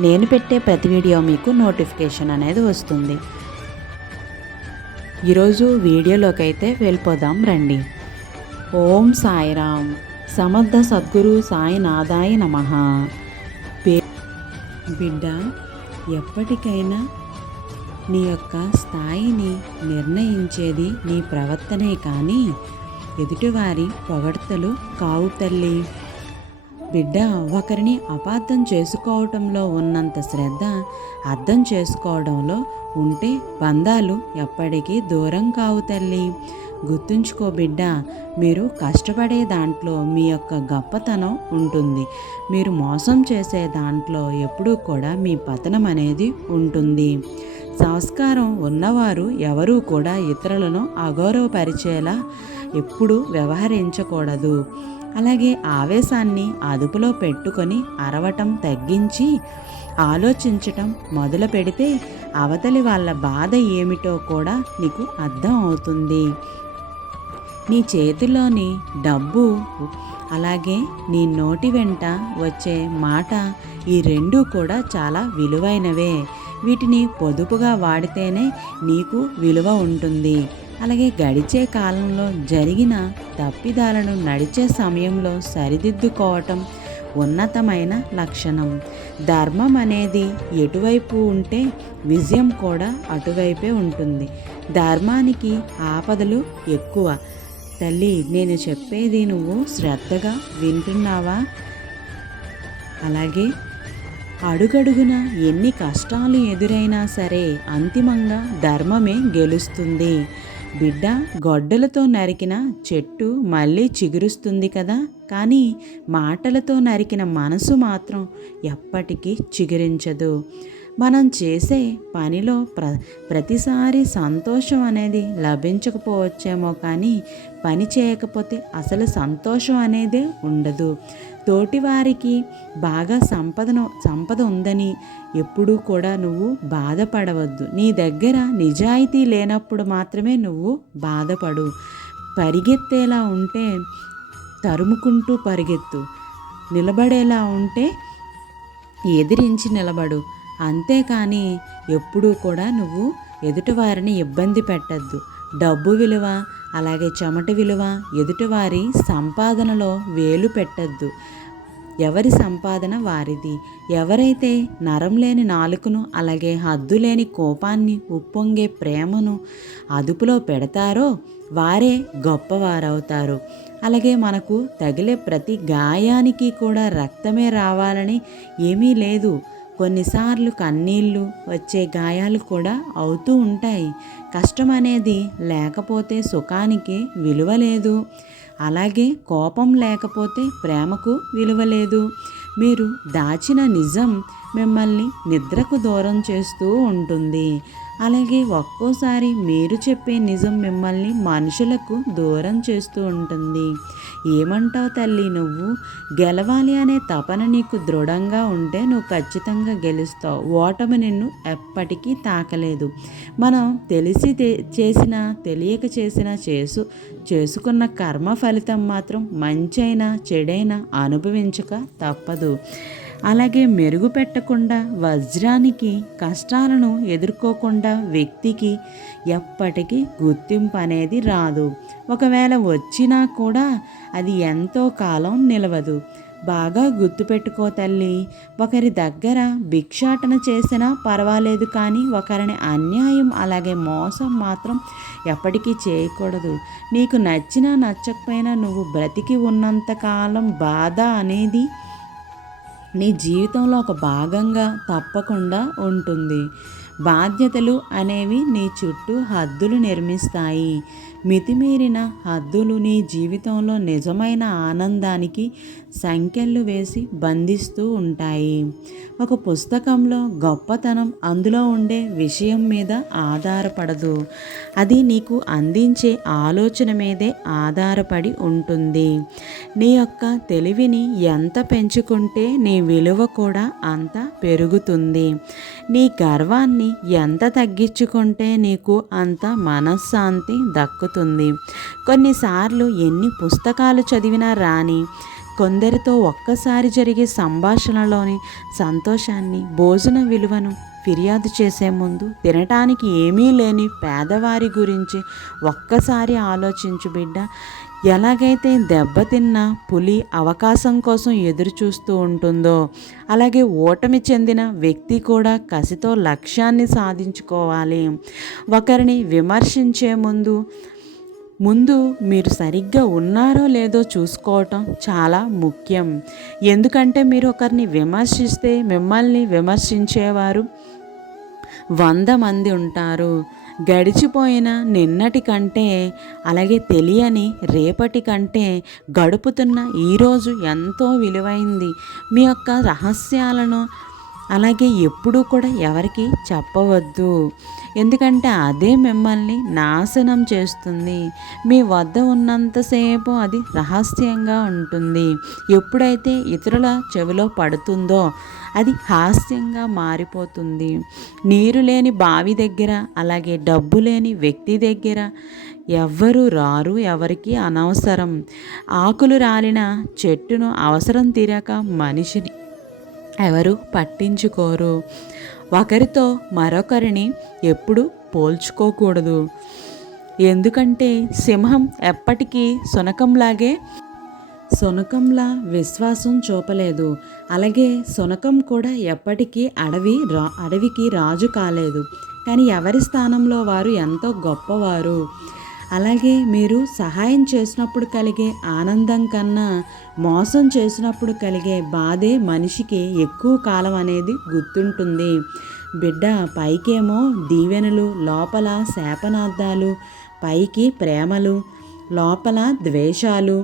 నేను పెట్టే ప్రతి వీడియో మీకు నోటిఫికేషన్ అనేది వస్తుంది. ఈరోజు వీడియోలోకి అయితే వెళ్ళిపోదాం రండి. ఓం సాయిరామ్. సమర్థ సద్గురు సాయినాథాయ నమ. బిడ్డ ఎప్పటికైనా నీ యొక్క స్థాయిని నిర్ణయించేది నీ ప్రవర్తనే కానీ ఎదుటివారి పొగడ్తలు కావు తల్లి. బిడ్డ ఒకరిని అపార్థం చేసుకోవటంలో ఉన్నంత శ్రద్ధ అర్థం చేసుకోవడంలో ఉంటే బంధాలు ఎప్పటికీ దూరం కావు తల్లి. గుర్తుంచుకో బిడ్డ మీరు కష్టపడే దాంట్లో మీ యొక్క గొప్పతనం ఉంటుంది. మీరు మోసం చేసే దాంట్లో ఎప్పుడూ కూడా మీ పతనం అనేది ఉంటుంది. సంస్కారం ఉన్నవారు ఎవరూ కూడా ఇతరులను అగౌరవపరిచేలా ఎప్పుడూ వ్యవహరించకూడదు. అలాగే ఆవేశాన్ని అదుపులో పెట్టుకొని అరవటం తగ్గించి ఆలోచించటం మొదలు పెడితే అవతలి వాళ్ళ బాధ ఏమిటో కూడా నీకు అర్థం అవుతుంది. నీ చేతిలోని డబ్బు అలాగే నీ నోటి వెంట వచ్చే మాట ఈ రెండు కూడా చాలా విలువైనవే. వీటిని పొదుపుగా వాడితేనే నీకు విలువ ఉంటుంది. అలాగే గడిచే కాలంలో జరిగిన తప్పిదాలను నడిచే సమయంలో సరిదిద్దుకోవటం ఉన్నతమైన లక్షణం. ధర్మం అనేది ఎటువైపు ఉంటే విజయం కూడా అటువైపే ఉంటుంది. ధర్మానికి ఆపదలు ఎక్కువ. తల్లి నేను చెప్పేది నువ్వు శ్రద్ధగా వింటున్నావా? అలాగే అడుగడుగున ఎన్ని కష్టాలు ఎదురైనా సరే అంతిమంగా ధర్మమే గెలుస్తుంది. బిడ్డ గొడ్డలతో నరికిన చెట్టు మళ్ళీ చిగురుస్తుంది కదా. కానీ మాటలతో నరికిన మనసు మాత్రం ఎప్పటికీ చిగురించదు. మనం చేసే పనిలో ప్ర ప్రతిసారి సంతోషం అనేది లభించకపోవచ్చేమో కానీ పని చేయకపోతే అసలు సంతోషం అనేదే ఉండదు. తోటివారికి బాగా సంపదను సంపద ఉందని ఎప్పుడూ కూడా నువ్వు బాధపడవద్దు. నీ దగ్గర నిజాయితీ లేనప్పుడు మాత్రమే నువ్వు బాధపడు. పరిగెత్తేలా ఉంటే తరుముకుంటూ పరిగెత్తు. నిలబడేలా ఉంటే ఎదిరించి నిలబడు. అంతేకాని ఎప్పుడూ కూడా నువ్వు ఎదుటివారిని ఇబ్బంది పెట్టద్దు. డబ్బు విలువ అలాగే చెమట విలువ ఎదుటివారి సంపాదనలో వేలు పెట్టద్దు. ఎవరి సంపాదన వారిది. ఎవరైతే నరం లేని నాలుకను అలాగే హద్దు లేని కోపాన్ని ఉప్పొంగే ప్రేమను అదుపులో పెడతారో వారే గొప్పవారవుతారు. అలాగే మనకు తగిలే ప్రతి గాయానికి కూడా రక్తమే రావాలని ఏమీ లేదు. కొన్నిసార్లు కన్నీళ్ళు వచ్చే గాయాలు కూడా అవుతూ ఉంటాయి. కష్టం అనేది లేకపోతే సుఖానికి విలువ లేదు అలాగే కోపం లేకపోతే ప్రేమకు విలువ లేదు మీరు దాచిన నిజం మిమ్మల్ని నిద్రకు దూరం చేస్తూ ఉంటుంది. అలాగే ఒక్కోసారి మీరు చెప్పే నిజం మిమ్మల్ని మనుషులకు దూరం చేస్తూ ఉంటుంది. ఏమంటావు తల్లి నువ్వు? గెలవాలి అనే తపన నీకు దృఢంగా ఉంటే నువ్వు ఖచ్చితంగా గెలుస్తావు. ఓటమి నిన్ను ఎప్పటికీ తాకలేదు. మనం తెలిసి చేసిన తెలియక చేసిన చేసు చేసుకున్న కర్మ ఫలితం మాత్రం మంచైనా చెడైనా అనుభవించక తప్పదు. అలాగే మెరుగుపెట్టకుండా వజ్రానికి కష్టాలను ఎదుర్కోకుండా వ్యక్తికి ఎప్పటికీ గుర్తింపు అనేది రాదు. ఒకవేళ వచ్చినా కూడా అది ఎంతో కాలం నిలవదు. బాగా గుర్తుపెట్టుకో తల్లి. ఒకరి దగ్గర భిక్షాటన చేసినా పర్వాలేదు కానీ ఒకరిని అన్యాయం అలాగే మోసం మాత్రం ఎప్పటికీ చేయకూడదు. నీకు నచ్చినా నచ్చకపోయినా నువ్వు బ్రతికి ఉన్నంతకాలం బాధ అనేది నీ జీవితంలో ఒక భాగంగా తప్పకుండా ఉంటుంది. బాధ్యతలు అనేవి నీ చుట్టూ హద్దులు నిర్మిస్తాయి. మితిమీరిన హద్దులు నీ జీవితంలో నిజమైన ఆనందానికి సంఖ్యలు వేసి బంధిస్తూ ఉంటాయి. ఒక పుస్తకంలో గొప్పతనం అందులో ఉండే విషయం మీద ఆధారపడదు. అది నీకు అందించే ఆలోచన మీదే ఆధారపడి ఉంటుంది. నీ యొక్క తెలివిని ఎంత పెంచుకుంటే నీ విలువ కూడా అంత పెరుగుతుంది. నీ గర్వాన్ని ఎంత తగ్గించుకుంటే నీకు అంత మనశ్శాంతి దక్కుతుంది. కొన్నిసార్లు ఎన్ని పుస్తకాలు చదివినా రాని కొందరితో ఒక్కసారి జరిగే సంభాషణలోని సంతోషాన్ని భోజన విలువను ఫిర్యాదు చేసే ముందు తినటానికి ఏమీ లేని పేదవారి గురించి ఒక్కసారి ఆలోచించు బిడ్డ ఎలాగైతే దెబ్బతిన్న పులి అవకాశం కోసం ఎదురు చూస్తూ ఉంటుందో అలాగే ఓటమి చెందిన వ్యక్తి కూడా కసితో లక్ష్యాన్ని సాధించుకోవాలి. ఒకరిని విమర్శించే ముందు ముందు మీరు సరిగ్గా ఉన్నారో లేదో చూసుకోవటం చాలా ముఖ్యం. ఎందుకంటే మీరు ఒకరిని విమర్శిస్తే మిమ్మల్ని విమర్శించేవారు వంద మంది ఉంటారు. గడిచిపోయిన నిన్నటి కంటే అలాగే తెలియని రేపటి కంటే గడుపుతున్న ఈరోజు ఎంతో విలువైంది. మీ యొక్క రహస్యాలను అలాగే ఎప్పుడూ కూడా ఎవరికి చెప్పవద్దు. ఎందుకంటే అదే మిమ్మల్ని నాశనం చేస్తుంది. మీ వద్ద ఉన్నంతసేపు అది రహస్యంగా ఉంటుంది. ఎప్పుడైతే ఇతరుల చెవిలో పడుతుందో అది హాస్యంగా మారిపోతుంది. నీరు లేని బావి దగ్గర అలాగే డబ్బు లేని వ్యక్తి దగ్గర ఎవ్వరూ రారు ఎవరికి అనవసరం. ఆకులు రాలిన చెట్టును అవసరం తీరాక మనిషిని ఎవరు పట్టించుకోరు. ఒకరితో మరొకరిని ఎప్పుడు పోల్చుకోకూడదు. ఎందుకంటే సింహం ఎప్పటికీ శునకంలాగే శునకంలా విశ్వాసం చూపలేదు. అలాగే శునకం కూడా ఎప్పటికీ అడవి రా అడవికి రాజు కాలేదు. కానీ ఎవరి స్థానంలో వారు ఎంతో గొప్పవారు? అలాగే మీరు సహాయం చేసినప్పుడు కలిగే ఆనందం కన్నా మోసం చేసినప్పుడు కలిగే బాధే మనిషికి ఎక్కువ కాలం అనేది గుర్తుంటుంది. బిడ్డ పైకేమో దీవెనలు లోపల శాపనార్థాలు పైకి ప్రేమలు లోపల ద్వేషాలు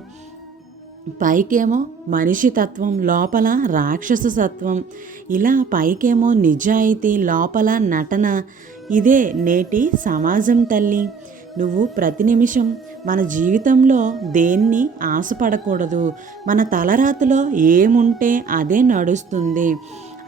పైకేమో మనిషి తత్వం లోపల రాక్షస సత్వం ఇలా పైకేమో నిజాయితీ లోపల నటన ఇదే నేటి సమాజం తల్లి. నువ్వు ప్రతి నిమిషం మన జీవితంలో దేన్ని ఆశపడకూడదు. మన తలరాతలో ఏముంటే అదే నడుస్తుంది.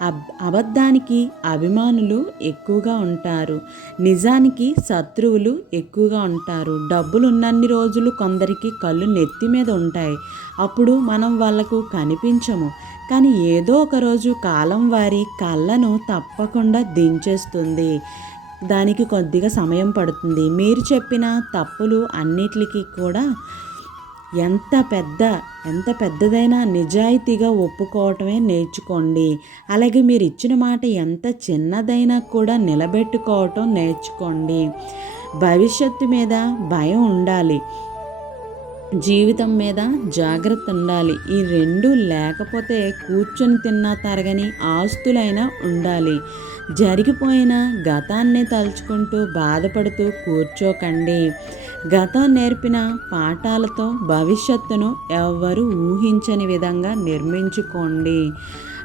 అబ్ అబద్ధానికి అభిమానులు ఎక్కువగా ఉంటారు. నిజానికి శత్రువులు ఎక్కువగా ఉంటారు. డబ్బులు ఉన్నన్ని రోజులు కొందరికి కళ్ళు నెత్తి మీద ఉంటాయి. అప్పుడు మనం వాళ్ళకు కనిపించము. కానీ ఏదో ఒక రోజు కాలం వారి కళ్ళను తప్పకుండా దించేస్తుంది. దానికి కొద్దిగా సమయం పడుతుంది. మీరు చెప్పిన తప్పులు అన్నిటికీ కూడా ఎంత పెద్ద ఎంత పెద్దదైనా నిజాయితీగా ఒప్పుకోవటమే నేర్చుకోండి. అలాగే మీరు ఇచ్చిన మాట ఎంత చిన్నదైనా కూడా నిలబెట్టుకోవటం నేర్చుకోండి. భవిష్యత్తు మీద భయం ఉండాలి. జీవితం మీద జాగ్రత్త ఉండాలి. ఈ రెండు లేకపోతే కూర్చొని తిన్నా తరగని ఆస్తులైనా ఉండాలి. జరిగిపోయిన గతాన్ని తలుచుకుంటూ బాధపడుతూ కూర్చోకండి. గతం నేర్పిన పాఠాలతో భవిష్యత్తును ఎవ్వరూ ఊహించని విధంగా నిర్మించుకోండి.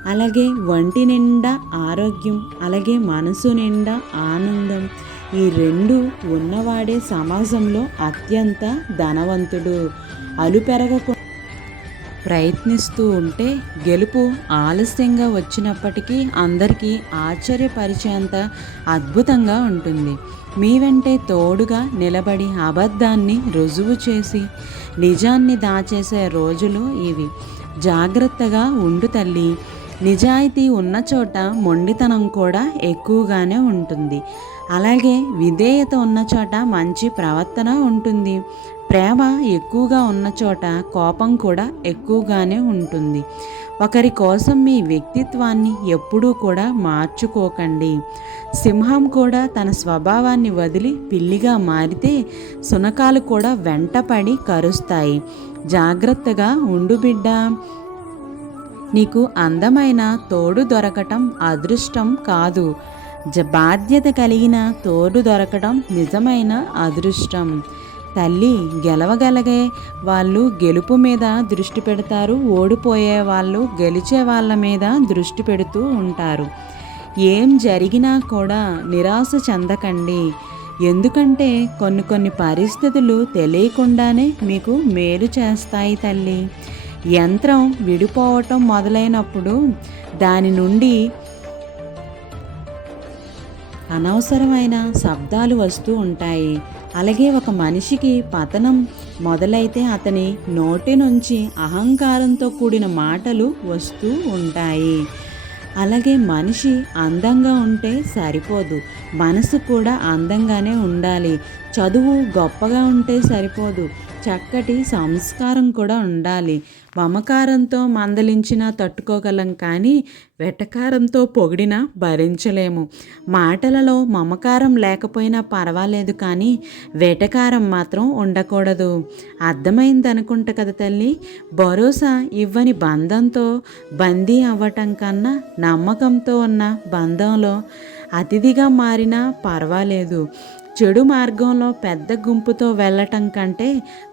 అలాగే వంటి నిండా ఆరోగ్యం అలాగే మనసు నిండా ఆనందం ఈ రెండు ఉన్నవాడే సమాజంలో అత్యంత ధనవంతుడు. అలు ప్రయత్నిస్తూ ఉంటే గెలుపు ఆలస్యంగా వచ్చినప్పటికీ అందరికీ ఆశ్చర్యపరిచేంత అద్భుతంగా ఉంటుంది. మీ వెంటే తోడుగా నిలబడి అబద్ధాన్ని రుజువు చేసి నిజాన్ని దాచేసే రోజులు ఇవి. జాగ్రత్తగా ఉండు తల్లి. నిజాయితీ ఉన్న చోట మొండితనం కూడా ఎక్కువగానే ఉంటుంది. అలాగే విధేయత ఉన్న చోట మంచి ప్రవర్తన ఉంటుంది. ప్రేమ ఎక్కువగా ఉన్న చోట కోపం కూడా ఎక్కువగానే ఉంటుంది. ఒకరి కోసం మీ వ్యక్తిత్వాన్ని ఎప్పుడూ కూడా మార్చుకోకండి. సింహం కూడా తన స్వభావాన్ని వదిలి పిల్లిగా మారితే సునకాలు కూడా వెంటపడి కరుస్తాయి. జాగ్రత్తగా ఉండు బిడ్డ. నీకు అందమైన తోడు దొరకటం అదృష్టం కాదు. బాధ్యత కలిగిన తోడు దొరకడం నిజమైన అదృష్టం. తల్లి గెలవగలిగే వాళ్ళు గెలుపు మీద దృష్టి పెడతారు ఓడిపోయే వాళ్ళు గెలిచే వాళ్ళ మీద దృష్టి పెడుతూ ఉంటారు. ఏం జరిగినా కూడా నిరాశ చెందకండి. ఎందుకంటే కొన్ని కొన్ని పరిస్థితులు తెలియకుండానే మీకు మేలు చేస్తాయి తల్లి. యంత్రం విడిపోవటం మొదలైనప్పుడు దాని నుండి అనవసరమైన శబ్దాలు వస్తూ ఉంటాయి. అలాగే ఒక మనిషికి పతనం మొదలైతే అతని నోటి నుంచి అహంకారంతో కూడిన మాటలు వస్తూ ఉంటాయి. అలాగే మనిషి అందంగా ఉంటే సరిపోదు. మనసు కూడా అందంగానే ఉండాలి. చదువు గొప్పగా ఉంటే సరిపోదు. చక్కటి సంస్కారం కూడా ఉండాలి. మమకారంతో మందలించినా తట్టుకోగలం కానీ వెటకారంతో పొగిడినా భరించలేము. మాటలలో మమకారం లేకపోయినా పర్వాలేదు కానీ వెటకారం మాత్రం ఉండకూడదు. అర్థమైంది అనుకుంట కదా తల్లి? భరోసా ఇవ్వని బంధంతో బందీ అవ్వటం కన్నా నమ్మకంతో ఉన్న బంధంలో అతిథిగా మారినా పర్వాలేదు. చెడు మార్గంలో పెద్ద గుంపుతో వెళ్ళటం కంటే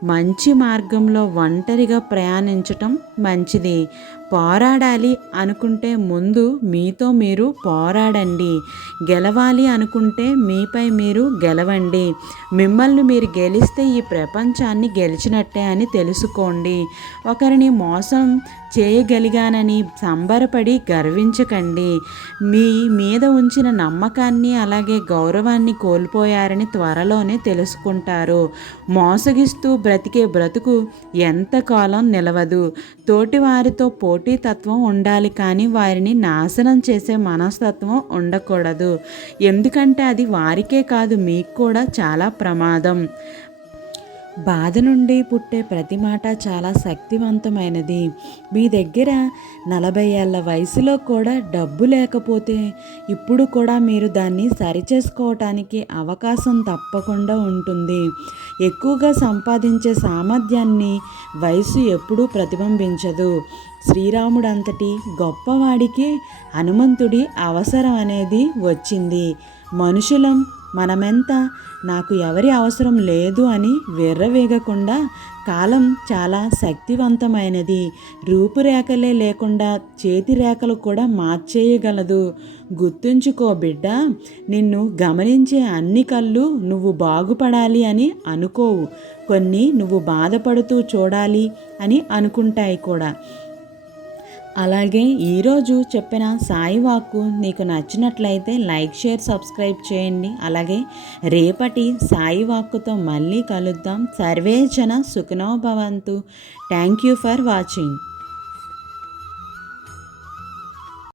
మంచి మార్గంలో ఒంటరిగా ప్రయాణించటం మంచిది. పోరాడాలి అనుకుంటే ముందు మీతో మీరు పోరాడండి. గెలవాలి అనుకుంటే మీపై మీరు గెలవండి. మిమ్మల్ని మీరు గెలిస్తే ఈ ప్రపంచాన్ని గెలిచినట్టే అని తెలుసుకోండి. ఒకరిని మోసం చేయగలిగానని సంబరపడి గర్వించకండి. మీ మీద ఉంచిన నమ్మకాన్ని అలాగే గౌరవాన్ని కోల్పోయారని త్వరలోనే తెలుసుకుంటారు. మోసగిస్తూ బ్రతికే బ్రతుకు ఎంతకాలం నిలవదు. తోటివారితో పోటీతత్వం ఉండాలి కానీ వారిని నాశనం చేసే మనస్తత్వం ఉండకూడదు. ఎందుకంటే అది వారికే కాదు మీకు కూడా చాలా ప్రమాదం. బాధ నుండి పుట్టే ప్రతి మాట చాలా శక్తివంతమైనది. మీ దగ్గర నలభై ఏళ్ళ వయసులో కూడా డబ్బు లేకపోతే ఇప్పుడు కూడా మీరు దాన్ని సరిచేసుకోవటానికి అవకాశం తప్పకుండా ఉంటుంది. ఎక్కువగా సంపాదించే సామర్థ్యాన్ని వయసు ఎప్పుడూ ప్రతిబింబించదు. శ్రీరాముడంతటి గొప్పవాడికి హనుమంతుడి అవసరం అనేది వచ్చింది. మనుషులం మనమెంత నాకు ఎవరి అవసరం లేదు అని విర్రవేగకుండా కాలం చాలా శక్తివంతమైనది. రూపురేఖలే లేకుండా చేతి రేఖలు కూడా మార్చేయగలదు. గుర్తుంచుకో బిడ్డ నిన్ను గమనించే అన్ని కళ్ళు నువ్వు బాగుపడాలి అని అనుకోవు. కొన్ని నువ్వు బాధపడుతూ చూడాలి అని అనుకుంటాయి కూడా. అలాగే ఈరోజు చెప్పిన సాయి వాక్కు నీకు నచ్చినట్లయితే లైక్ షేర్ సబ్స్క్రైబ్ చేయండి. అలాగే రేపటి సాయి వాక్కుతో మళ్ళీ కలుద్దాం. సర్వే జన థ్యాంక్ యూ ఫర్ వాచింగ్.